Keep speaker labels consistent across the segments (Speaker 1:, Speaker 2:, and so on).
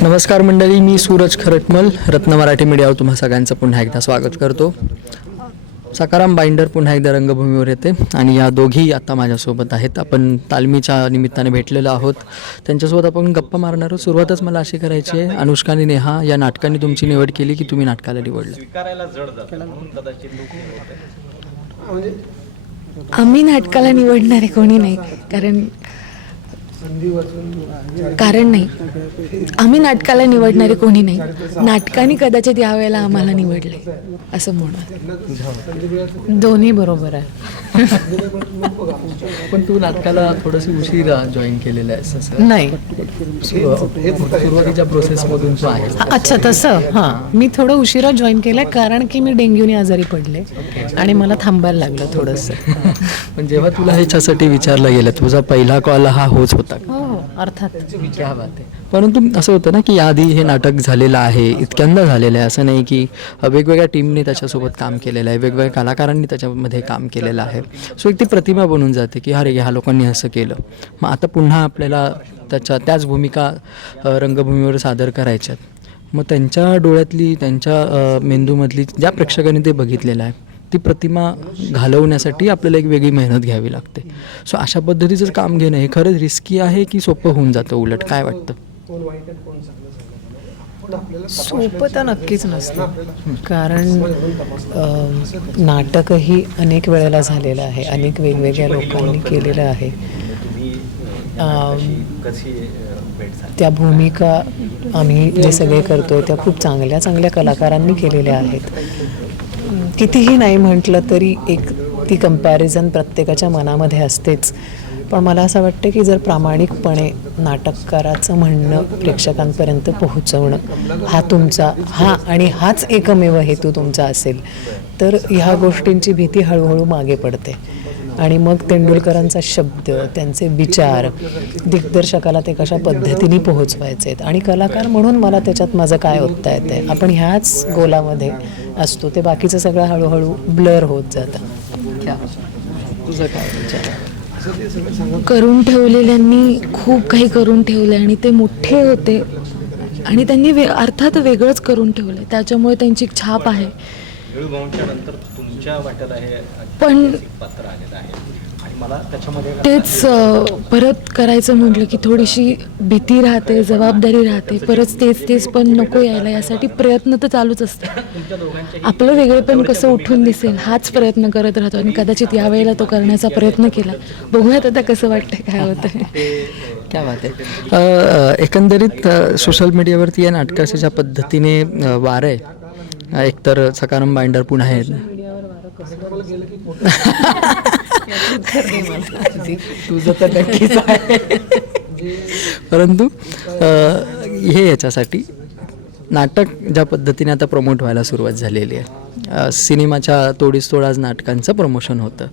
Speaker 1: नमस्कार मंडळी मी सूरज खरटमल रत्न मराठी मीडियावर तुम्हा सगळ्यांचं पुन्हा एकदा स्वागत करतो. सकाराम बाइंडर पुन्हा एकदा रंगभूमीवर येते आणि या दोघी आता माझ्यासोबत आहेत. आपण तालमीच्या निमित्ताने भेटलेलो आहोत. त्यांच्यासोबत आपण गप्पा मारणार आहोत. सुरुवातच मला अशी करायची आहे अनुष्का आणि नेहा या नाटकाने तुमची निवड केली की तुम्ही नाटकाला निवडलं?
Speaker 2: आम्ही नाटकाला निवडणारे कोणी नाही कारण कारण नाही. आम्ही नाटकाला निवडणारे कोणी नाही. नाटकाने कदाचित यावेळेला आम्हाला निवडले असं म्हणून.
Speaker 3: दोन्ही बरोबर आहे.
Speaker 1: पण तू नाटकाला थोडंसं उशिरा जॉईन केलेलं आहेस असं.
Speaker 3: नाही.
Speaker 1: सुरु- सुरुवातीच्या प्रोसेसमधून तू आहे
Speaker 3: अच्छा तसं? हां. मी थोडं उशिरा जॉईन केलं कारण की मी डेंग्यूने आजारी पडले आणि मला थांबायला लागलं थोडंसं.
Speaker 1: पण जेव्हा तुला ह्याच्यासाठी विचारलं गेलं तुझा पहिला कॉल हा होच होता.
Speaker 3: हो हो अर्थात.
Speaker 1: क्या बात आहे परंतु असं होतं ना की याआधी हे नाटक झालेलं आहे इतक्यांदा झालेलं आहे असं नाही की वेगवेगळ्या टीमने त्याच्यासोबत काम केलेलं आहे वेगवेगळ्या कलाकारांनी त्याच्यामध्ये काम केलेलं आहे. सो एक ती प्रतिमा बनून जाते की अरे ह्या लोकांनी असं केलं. मग आता पुन्हा आपल्याला त्याच्या त्याच भूमिका रंगभूमीवर सादर करायच्यात. मग त्यांच्या डोळ्यातली त्यांच्या मेंदूमधली ज्या प्रेक्षकांनी ते बघितलेलं आहे ती प्रतिमा घालवण्यासाठी आपल्याला एक वेगळी मेहनत घ्यावी लागते. सो अशा पद्धतीचं काम घेणं हे खरंच रिस्की आहे की सोपं होऊन जातं उलट? काय वाटतं?
Speaker 3: सोपं तर नक्कीच नसतं. कारण नाटकही अनेक वेळेला झालेलं आहे. अनेक वेगवेगळ्या लोकांनी केलेलं आहे. त्या भूमिका आम्ही जे सगळे करतोय त्या खूप चांगल्या चांगल्या कलाकारांनी केलेल्या आहेत. कितीही नाही म्हटलं तरी एक ती कंपॅरिझन प्रत्येकाच्या मनामध्ये असतेच. पण मला असं वाटतं की जर प्रामाणिकपणे नाटककाराचं म्हणणं प्रेक्षकांपर्यंत पोहोचवणं हा तुमचा हा आणि हाच एकमेव हेतू तुमचा असेल तर ह्या गोष्टींची भीती हळूहळू मागे पडते. आणि मग तेंडुलकरांचा शब्द त्यांचे विचार दिग्दर्शकाला ते कशा पद्धतीने पोहोचवायचे आहेत आणि कलाकार म्हणून मला त्याच्यात माझं काय ओतता येतं आहे आपण ह्याच गोलामध्ये असतो. ते बाकीचं सगळं हळूहळू ब्लर होत जातं.
Speaker 1: तुझं काय विचार? आहे?
Speaker 2: करून ठेवलेल्यांनी खूप काही करून ठेवले आणि ते मोठे होते. आणि त्यांनी वे अर्थात वेगळंच करून ठेवलं त्याच्यामुळे त्यांची छाप आहे.
Speaker 4: भाऊंच्या नंतर तुमच्या वाट्याला हे
Speaker 2: पण तेच परत करायचं म्हटलं की थोडीशी भीती राहते जबाबदारी राहते. परत तेच तेच पण नको यायला. यासाठी प्रयत्न तर चालूच असते आपलं वेगळेपण कसं उठून दिसेल हाच प्रयत्न करत राहतो. आणि कदाचित यावेळेला तो करण्याचा प्रयत्न केला. बघूयात आता कसं वाटतंय काय
Speaker 1: बात आहे. एकंदरीत सोशल मीडियावरती या नाटकाच्या ज्या पद्धतीने वार आहे एकतर सकाराम बाइंडर पुन्हा आहेत तुझं तर नक्कीच आहे. परंतु हे याच्यासाठी नाटक ज्या पद्धतीने आता प्रमोट व्हायला सुरुवात झालेली आहे सिनेमाच्या तोडीस तोड आज नाटकांचं प्रमोशन होतं.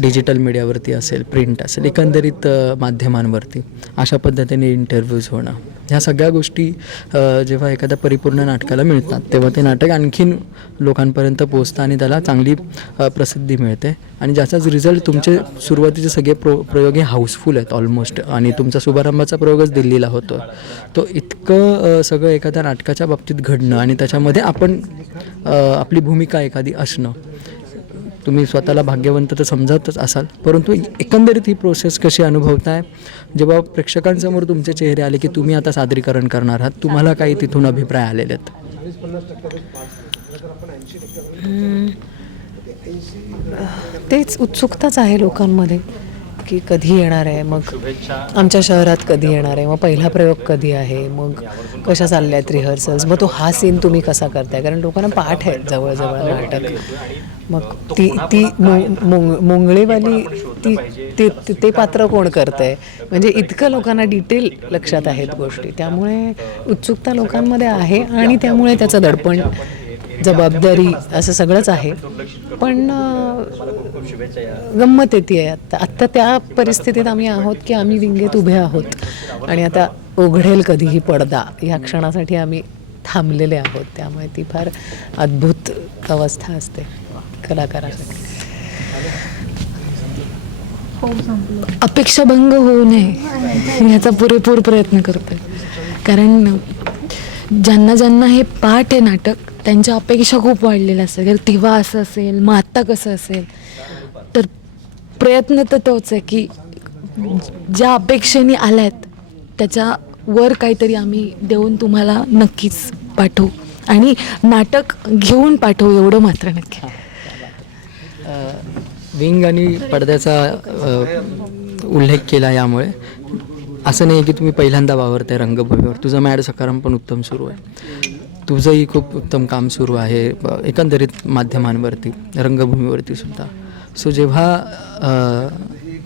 Speaker 1: डिजिटल मीडियावरती असेल प्रिंट असेल एकंदरीत माध्यमांवरती अशा पद्धतीने इंटरव्ह्यूज होणं. ह्या सगळ्या गोष्टी जेव्हा एखाद्या परिपूर्ण नाटकाला मिळतात तेव्हा ते नाटक आणखीन लोकांपर्यंत पोचतं आणि त्याला चांगली प्रसिद्धी मिळते. आणि ज्याचाच रिझल्ट तुमचे सुरुवातीचे सगळे प्रो प्रयोग हे हाऊसफुल आहेत ऑलमोस्ट आणि तुमचा शुभारंभाचा प्रयोगच दिल्लीला होतो. तो इतकं सगळं एखाद्या नाटकाच्या बाबतीत घडणं आणि त्याच्यामध्ये आपण आपली भूमिका एखादी असणं तुम्ही स्वतःला भाग्यवंत तर समजतच असाल. परंतु एकंदरीत ही प्रोसेस कशी अनुभवताय? जेव्हा प्रेक्षकांसमोर तुमचे चेहरे आले की तुम्ही आता सादरीकरण करणार आहात तुम्हाला काही तिथून अभिप्राय आलेले आहेत?
Speaker 3: तेच उत्सुकताच आहे लोकांमध्ये. की कधी येणार आहे मग आमच्या शहरात कधी येणार आहे मग पहिला प्रयोग कधी आहे मग कशा चालल्या आहेत रिहर्सल्स मग तो हा सीन तुम्ही कसा करताय? कारण लोकांना पाठ आहे जवळजवळ नाटक. मग ती ती मु- मुंगळीवाली ती ते ते- ते पात्र कोण करतंय? म्हणजे इतकं लोकांना डिटेल लक्षात आहेत गोष्टी. त्यामुळे उत्सुकता लोकांमध्ये आहे आणि त्यामुळे त्याचं दडपण जबाबदारी असं सगळंच आहे. पण गंमत येते आहे. आत्ता आत्ता त्या परिस्थितीत आम्ही आहोत की आम्ही विंगेत उभे आहोत. आणि आता उघडेल कधीही पडदा. ह्या क्षणासाठी आम्ही थांबलेले आहोत. त्यामुळे ती फार अद्भुत अवस्था असते कलाकारासाठी.
Speaker 2: अपेक्षा भंग होऊ नये. याचा पुरेपूर प्रयत्न करतोय. कारण ज्यांना ज्यांना हे पाठ आहे नाटक त्यांच्या अपेक्षा खूप वाढलेल्या असतात. तर तेव्हा असं असेल मग आत्ता कसं असेल? तर प्रयत्न तर तोच आहे की ज्या अपेक्षेने आल्यात त्याच्या वर काहीतरी आम्ही देऊन तुम्हाला नक्कीच पाठवू. आणि नाटक घेऊन पाठवू एवढं मात्र नक्की.
Speaker 1: विंग आणि पडद्याचा उल्लेख केला यामुळे. असं नाही की तुम्ही पहिल्यांदा वावरताय रंगभूमीवर. तुझं मॅड सकाराम पण उत्तम सुरू आहे. तुझंही खूप उत्तम काम सुरू आहे एकंदरीत माध्यमांवरती रंगभूमीवरती सुद्धा. सो जेव्हा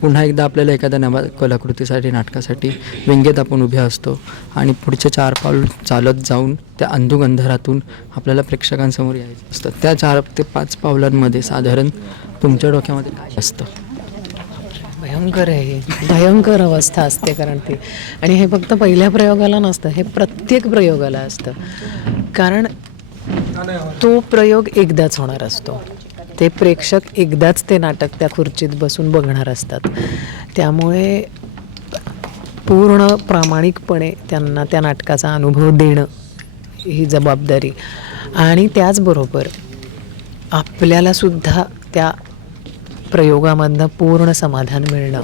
Speaker 1: पुन्हा एकदा आपल्याला एखाद्या नव्या कलाकृतीसाठी नाटकासाठी व्यंग्यात आपण उभे असतो आणि पुढचे चार पाऊल चालत जाऊन त्या अंधुगंधारातून आपल्याला प्रेक्षकांसमोर यायचं असतं. त्या चार ते पाच पावलांमध्ये साधारण तुमच्या डोक्यामध्ये काय असतं?
Speaker 3: भयंकर आहे भयंकर अवस्था असते कारण ती. आणि हे फक्त पहिल्या प्रयोगाला नसतं हे प्रत्येक प्रयोगाला असतं. कारण तो प्रयोग एकदाच होणार असतो. ते प्रेक्षक एकदाच ते नाटक त्या खुर्चीत बसून बघणार असतात. त्यामुळे पूर्ण प्रामाणिकपणे त्यांना त्या नाटकाचा अनुभव देणं ही जबाबदारी. आणि त्याचबरोबर आपल्याला सुद्धा त्या प्रयोगामधनं पूर्ण समाधान मिळणं.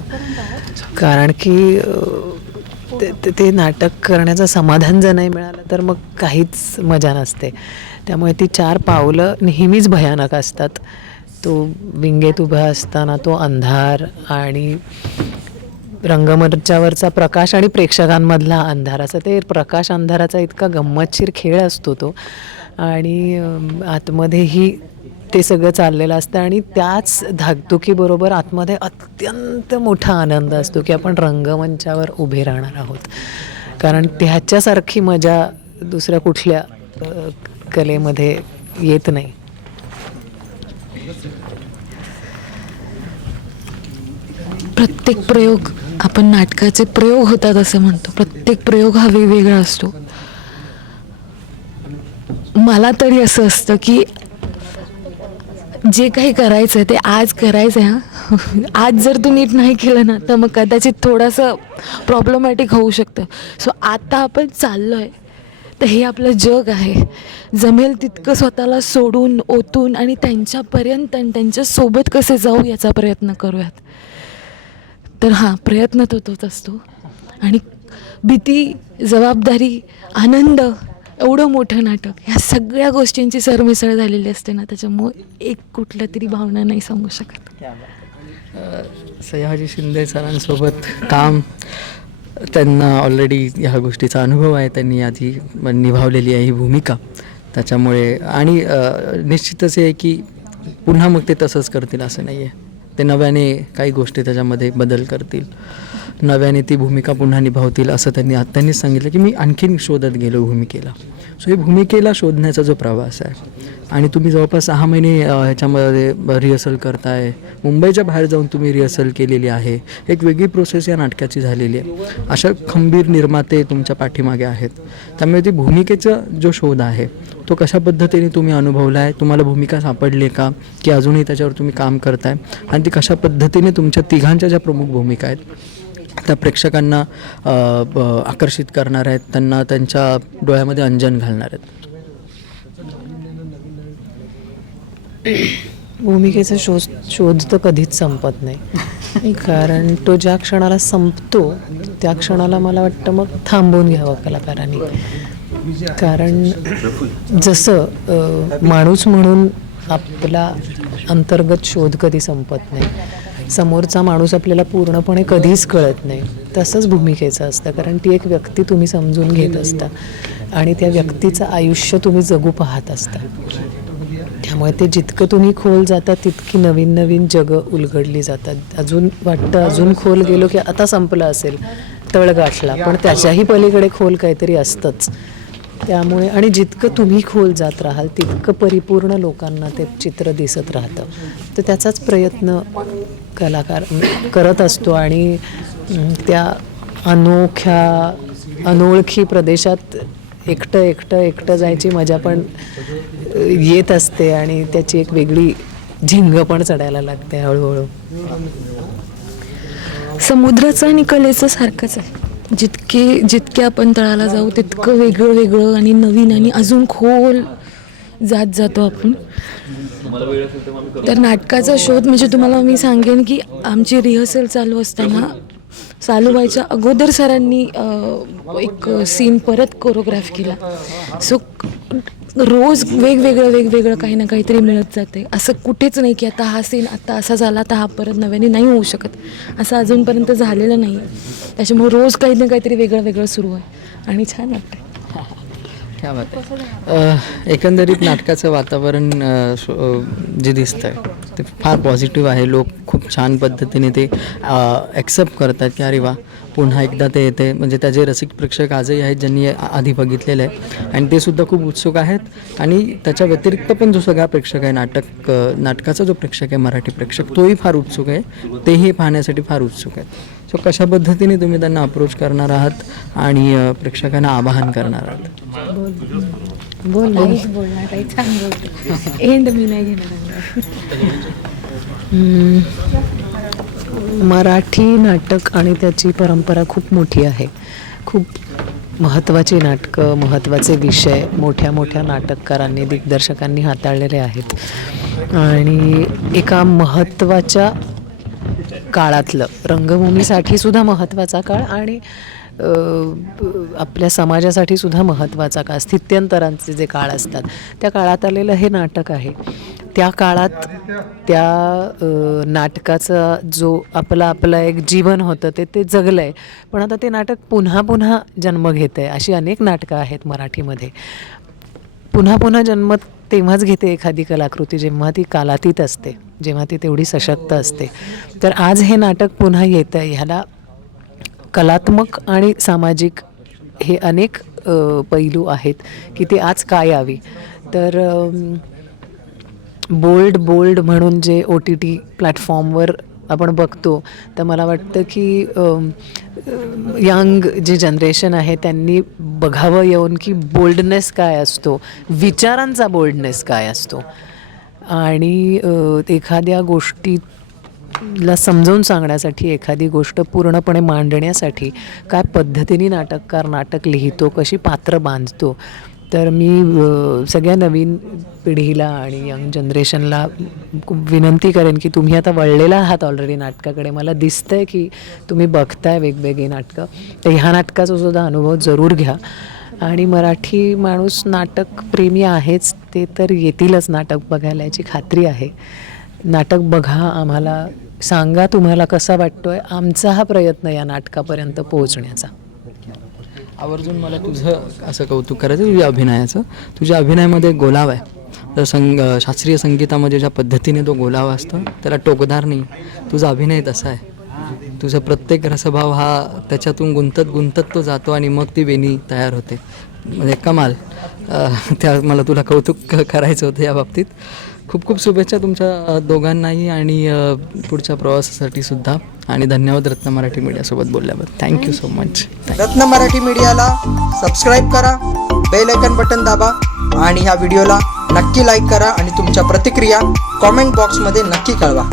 Speaker 3: कारण की ते- ते- ते नाटक करण्याचं समाधान जर नाही मिळालं तर मग काहीच मजा नसते. त्यामुळे ती चार पावलं नेहमीच भयानक असतात. तो विंगेत उभा असताना तो अंधार आणि रंगमंचावरचा प्रकाश आणि प्रेक्षकांमधला अंधार. असं ते प्रकाश अंधाराचा इतका गंमतशीर खेळ असतो तो. आणि आतमध्येही ते सगळं चाललेलं असतं आणि त्याच धाकधुकीबरोबर आतमध्ये अत्यंत मोठा आनंद असतो की आपण रंगमंचावर उभे राहणार आहोत. कारण त्याच्यासारखी मजा दुसऱ्या कुठल्या कलेमध्ये येत नाही.
Speaker 2: प्रत्येक प्रयोग आपण नाटकाचे प्रयोग होतात असं म्हणतो. प्रत्येक प्रयोग हा वेगवेगळा असतो. मला तरी असं असतं की जे काही करायचं आहे ते आज करायचं आहे हां. आज जर तू नीट नाही केलं ना तर मग कदाचित थोडंसं प्रॉब्लेमॅटिक होऊ शकतं. सो आता आपण चाललो आहे तर हे आपलं जग आहे. जमेल तितकं स्वतःला सोडून ओतून आणि त्यांच्यापर्यंत आणि त्यांच्यासोबत कसे जाऊ याचा प्रयत्न करूयात. तर हां प्रयत्न तो तोच असतो. आणि भीती जबाबदारी आनंद एवढं मोठं नाटक. ह्या सगळ्या गोष्टींची सरमिसळ झालेली असते ना त्याच्यामुळे एक कुठल्या तरी भावना नाही सांगू शकत.
Speaker 1: सयाजी शिंदे सरांसोबत काम त्यांना ऑलरेडी ह्या गोष्टीचा अनुभव आहे त्यांनी आधी निभावलेली आहे ही भूमिका. त्याच्यामुळे आणि अ, निश्चितच आहे की पुन्हा मग ते तसंच करतील असं नाही आहे ते नव्याने काही गोष्टी त्याच्यामध्ये बदल करतील. नव्याने ती भूमिका पुन्हा निभावतील असं त्यांनी त्यांनी त्यांनीच सांगितलं की मी आणखीन शोधत गेलो भूमिकेला. सो हे भूमिकेला शोधण्याचा जो प्रवास आहे आणि तुम्ही जवळपास सहा महिने ह्याच्यामध्ये रिहर्सल करताय. मुंबईच्या बाहेर जाऊन तुम्ही रिहर्सल केलेली आहे. एक वेगळी प्रोसेस या नाटकाची झालेली आहे. अशा खंबीर निर्माते तुमच्या पाठीमागे आहेत. त्यामुळे ती भूमिकेचा जो शोध आहे तो कशा पद्धतीने तुम्ही अनुभवला आहे तुम्हाला भूमिका सापडली का? की अजूनही त्याच्यावर तुम्ही काम करताय? आणि ती कशा पद्धतीने तुमच्या तिघांच्या ज्या प्रमुख भूमिका आहेत त्या प्रेक्षकांना आकर्षित करणार आहेत त्यांना त्यांच्या डोळ्यामध्ये अंजन घालणार आहेत?
Speaker 3: भूमिकेचा शोध शोध तर कधीच संपत नाही. कारण तो ज्या क्षणाला संपतो त्या क्षणाला मला वाटतं मग थांबवून घ्यावं कलाकारांनी. कारण जसं माणूस म्हणून आपला अंतर्गत शोध कधी संपत नाही. समोरचा माणूस आपल्याला पूर्णपणे कधीच कळत नाही. तसंच भूमिकेचं असतं. कारण ती एक व्यक्ती तुम्ही समजून घेत असता. आणि त्या व्यक्तीचं आयुष्य तुम्ही जगू पाहत असता. त्यामुळे ते जितकं तुम्ही खोल जाता तितकी नवीन नवीन जगं उलगडली जातात. अजून वाटतं अजून खोल गेलो की आता संपलं असेल. तळ गाठला पण त्याच्याही पलीकडे खोल काहीतरी असतंच. त्यामुळे आणि जितकं तुम्ही खोल जात राहाल तितकं परिपूर्ण लोकांना ते चित्र दिसत राहतं. तर त्याचाच प्रयत्न कलाकार करत असतो आणि त्या अनोख्या अनोळखी प्रदेशात एकटं एकटं एकटं जायची मजा पण येत असते आणि त्याची एक वेगळी झिंग पण चढायला लागते हळूहळू.
Speaker 2: समुद्राचं आणि कलेचं सारखंच आहे. जितके जितके आपण तळाला जाऊ तितकं वेगळं वेगळं आणि नवीन आणि अजून खोल जात जातो आपण. तर नाटकाचा शोध म्हणजे तुम्हाला मी सांगेन की आमची रिहर्सल चालू असताना चालू व्हायच्या अगोदर सरांनी एक सीन परत कोरिओग्राफ केला. सो रोज वेगवेगळं वेगवेगळं काही ना काहीतरी मिळत जाते. असं कुठेच नाही की आता हा सीन आता असा झाला तर हा परत नव्याने नाही होऊ शकत. असं अजूनपर्यंत झालेलं नाही त्याच्यामुळे रोज काही ना काहीतरी वेगळं वेगळं सुरू आहे. आणि छान वाटतं
Speaker 1: क्या बात आहे. एकंदरीत नाटकाचं वातावरण जे दिसतं आहे ते फार पॉझिटिव्ह आहे. लोक खूप छान पद्धतीने ते ॲक्सेप्ट करतात की अरे वा पुन्हा एकदा ते येते. म्हणजे त्याचे रसिक प्रेक्षक आजही आहेत ज्यांनी आधी बघितलेलं आहे. आणि ते सुद्धा खूप उत्सुक आहेत. आणि त्याच्या व्यतिरिक्त पण जो सगळा प्रेक्षक आहे नाटक नाटकाचा जो प्रेक्षक आहे मराठी प्रेक्षक तोही फार उत्सुक आहे. तेही पाहण्यासाठी फार उत्सुक आहेत. सो कशा पद्धतीने तुम्ही त्यांना अप्रोच करणार आहात आणि प्रेक्षकांना आवाहन करणार आहात?
Speaker 3: बोल ना.
Speaker 2: एंड मी नाही घेणार.
Speaker 3: मराठी नाटक आणि त्याची परंपरा खूप मोठी आहे. खूप महत्त्वाची नाटकं महत्त्वाचे विषय मोठ्या मोठ्या नाटककारांनी दिग्दर्शकांनी हाताळलेले आहेत. आणि एका महत्त्वाच्या काळातलं रंगभूमीसाठी सुद्धा महत्त्वाचा काळ आणि आपल्या समाजासाठी सुद्धा महत्त्वाचा काळ स्थित्यंतरांचे जे काळ असतात त्या काळात आलेलं हे नाटक आहे. त्या काळात त्या नाटकाचा जो आपला आपलं एक जीवन होतं ते ते जगलं आहे पण आता ते नाटक पुन्हा पुन्हा जन्म घेतं आहे अशी अनेक नाटकं आहेत मराठीमध्ये. पुन्हा पुन्हा जन्म तेव्हाच घेते एखादी कलाकृती जेव्हा ती कालातीत असते जेव्हा ती तेवढी सशक्त असते. तर आज हे नाटक पुन्हा येतं आहे ह्याला कलात्मक आणि सामाजिक हे अनेक पैलू आहेत की ते आज काय यावी? तर बोल्ड बोल्ड म्हणून जे ओ टी टी प्लॅटफॉर्मवर आपण बघतो तर मला वाटतं की यंग जे जनरेशन आहे त्यांनी बघावं येऊन की बोल्डनेस काय असतो विचारांचा बोल्डनेस काय असतो. आणि एखाद्या एखाद्या गोष्टीला समजावून सांगण्यासाठी एखादी गोष्ट पूर्णपणे मांडण्यासाठी काय पद्धतीने नाटककार नाटक लिहितो कशी पात्र बांधतो तर मी सगळ्या नवीन पिढीला आणि यंग जनरेशनला खूप विनंती करेन की तुम्ही आता वळलेला आहात ऑलरेडी नाटकाकडे. मला दिसतं आहे की तुम्ही बघताय वेगवेगळी नाटकं. तर ह्या नाटकाचा सुद्धा अनुभव जरूर घ्या. आणि मराठी माणूस नाटक प्रेमी आहेच ते तर येतीलच नाटक बघायला याची खात्री आहे. नाटक बघा आम्हाला सांगा तुम्हाला कसा वाटतो आहे आमचा हा प्रयत्न या नाटकापर्यंत पोहोचण्याचा.
Speaker 1: आवर्जून मला तुझं असं कौतुक करायचं तुझ्या अभिनयाचं. तुझ्या अभिनयामध्ये गोलाव आहे. तर संग शास्त्रीय संगीतामध्ये ज्या पद्धतीने तो गोलावा असतो त्याला टोकदार नाही. तुझा अभिनय तसा आहे. तुझा प्रत्येक रसभाव हा त्याच्यातून गुंतत गुंतत तो जातो आणि मग ती वेणी तयार होते. म्हणजे कमाल. त्या मला तुला कौतुक करायचं होतं या बाबतीत. खूप खूप शुभेच्छा तुमच्या दोघांनाही आणि पुढच्या प्रवासासाठी सुद्धा. आणि धन्यवाद रत्न मराठी मीडियासोबत बोलल्याबद्दल. Thank you so much
Speaker 5: Ratna Marathi मीडियाला सबस्क्राईब करा बेल आयकन बटन दाबा आणि ह्या व्हिडिओला नक्की लाईक करा आणि तुमच्या प्रतिक्रिया कॉमेंट बॉक्समध्ये नक्की कळवा.